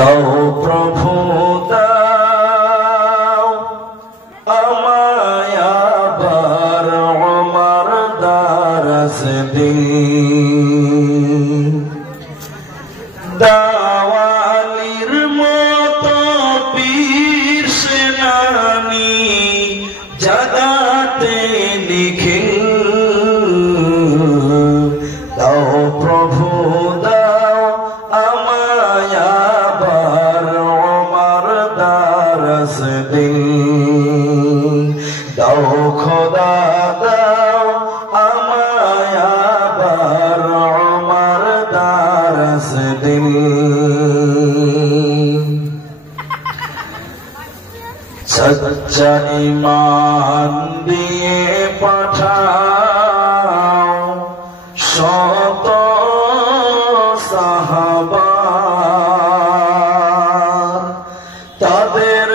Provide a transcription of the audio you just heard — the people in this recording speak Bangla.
দাও প্রভু দাও আমায় আবার আমার দারাস দিন দাওয়ালির মতো বীর সেনানি জাগাতে নিখিল দাও প্রভু দাও আমায় আবার আমার দারাস দিন দাও খোদা দাও আমায় আবার আমার দারাস দিন সচ্চা ঈমান দিয়ে পাঠাও শত সাহাবা তাদের